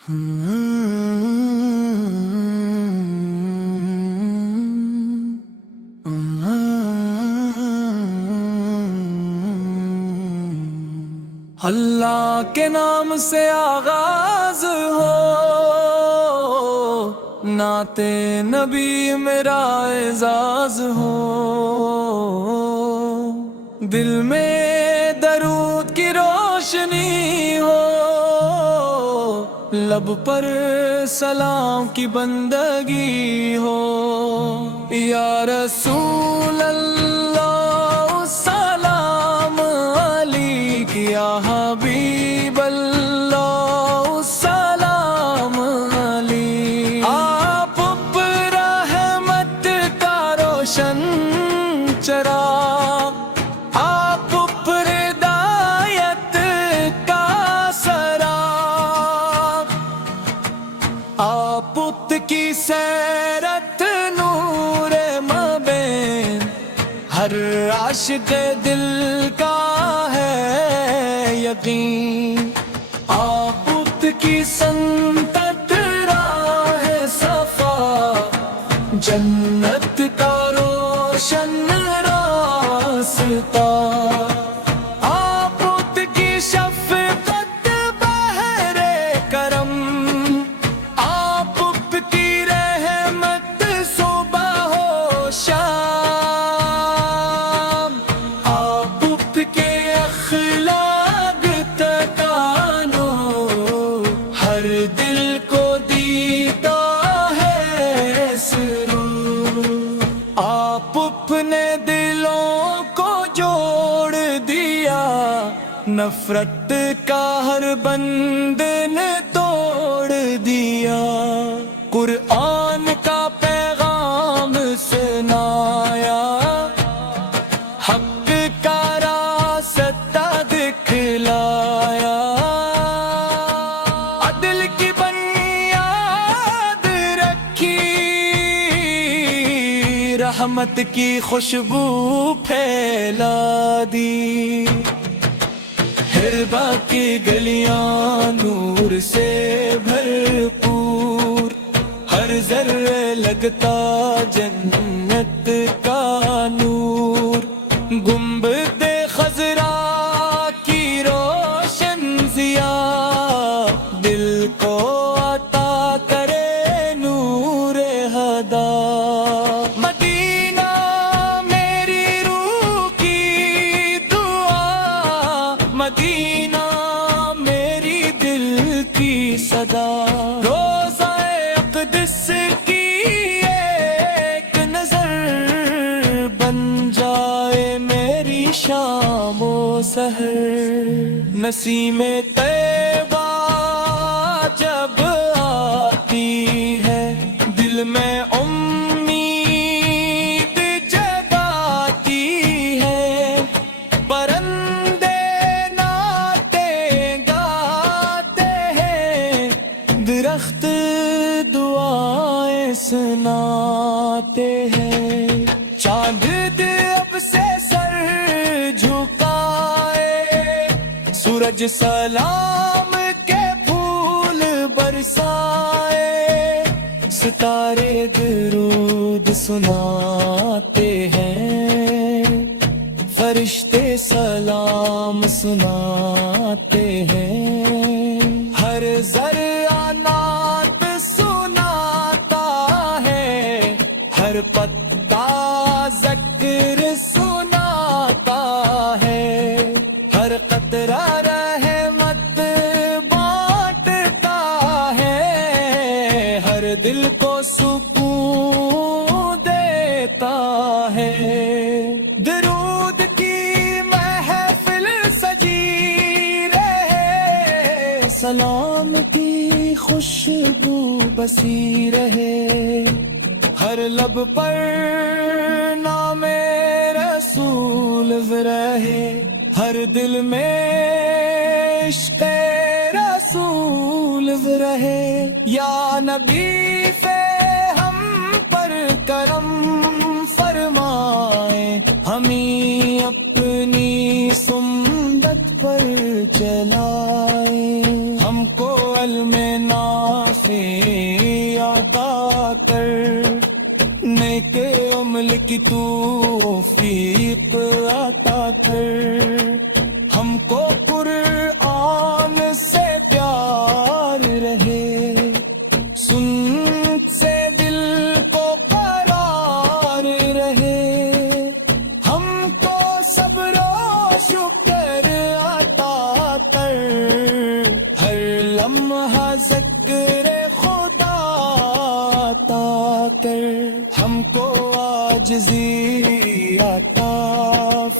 اللہ کے نام سے آغاز ہو، نعت نبی میرا اعزاز ہو، دل میں درود کی روشنی ہو، لب پر سلام کی بندگی ہو، یا رسول اللہ سلام علیک، یا حبیب اللہ سلام علیک، آپ پر رحمت کا روشن چراغ، آپ پر ہدایت کا سراغ، آپ کی سیرت نور مبین، ہر عاشق دل کا ہے یقین، آپ کی سنت راہ صفا، جنت کا روشن راستہ، آپ کی شفقت بحر کرم، آپ کی رحمت صبح و شام، آپ کے اخلاق تکانو ہر دل کو دیتا ہے سرور، آپ اپنے دلوں کو جوڑ دیا، نفرت کا ہر بندن توڑ دیا، قرآن کا پیغام سنایا، حق کا راستہ دکھلایا، عدل کی بنیاد رکھی، رحمت کی خوشبو پھیلا دی، ہربا کی گلیاں نور سے بھرپور، ہر ذرے لگتا جنت کا نور، گنبد خضرا کی روشن ضیاء، دل کو عطا کرے نور ہدا، مدینہ میری روح کی دعا، مدینہ میری دل کی صدا، روضہ اقدس کی ایک نظر بن جائے میری شام و سحر، نسیم طیبہ جب آتی ہے، دل میں امید جگاتی ہے، پرندے نعتیں گاتے ہیں، درخت دعائیں سناتے ہیں، چاند اب سے سر جھکائے، سورج سلام کے پھول برسائے، ستارے درود سناتے ہیں، فرشتے سلام سناتے ہیں، ہر ذرہ نعت سناتا ہے، ہر پتا ذکر سناتا ہے، ہر قطرہ رحمت بانٹتا ہے، ہر دل کو سکون دیتا ہے، درود کی محفل سجی رہے، سلام کی خوشبو بسی رہے، ہر لب پر نام رسول رہے، ہر دل میں عشق رسول رہے، یا نبی سے ہم پر کرم فرمائے، ہمیں اپنی سنت پر چلائے، ہم کو عمل میں نافع ادا کر، نیک عمل کی توفیق عطا کر، ہم کو قرآن سے پیار رہے، سن سے دل کو قرار رہے، ہم کو صبر و شکر عطا کر، ہر لمحہ ذکر خدا عطا کر، ہم کو عاجزی عطا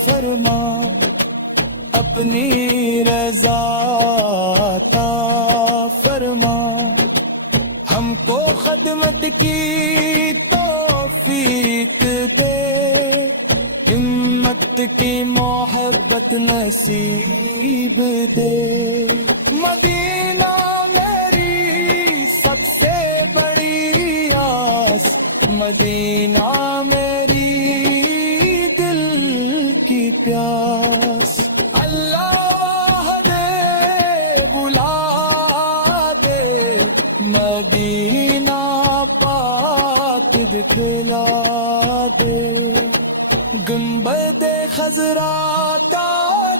فرما، اپنی رضا عطا فرما، ہم کو خدمت کی توفیق دے، ہمت کی محبت نصیب دے، مدینہ میری سب سے بڑی آس، مدینہ میری دل کی پیاس، اللہ دے بلا دے، مدینہ پاک دکھلا دے، گنبد خضرا کا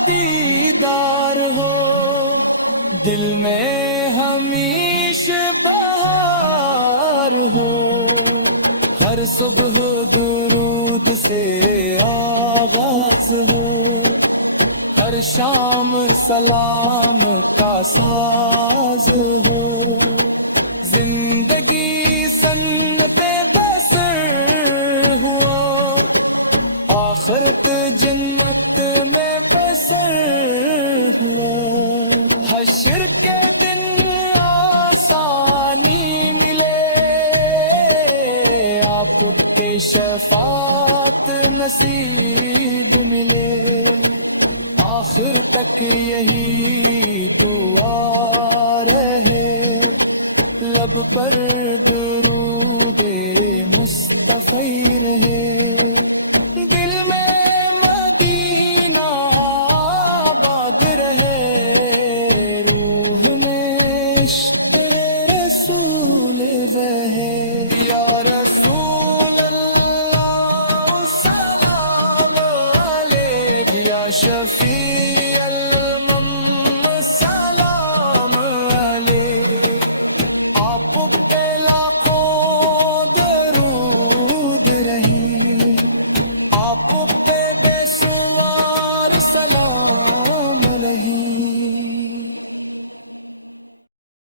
دیدار ہو، دل میں ہمیشہ بہار ہو، ہر صبح درود سے آغاز ہو، ہر شام سلام کا ساز ہو، زندگی سنت بسر ہوا، آخرت جنت میں بسر ہوا، حشر کے دن آسانی ملے، آپ کے شفاعت نصیب ملے، آخر تک یہی دعا رہے، لب پر درود مصطفی رہے، دل میں مدینہ آباد رہے، روح میں عشق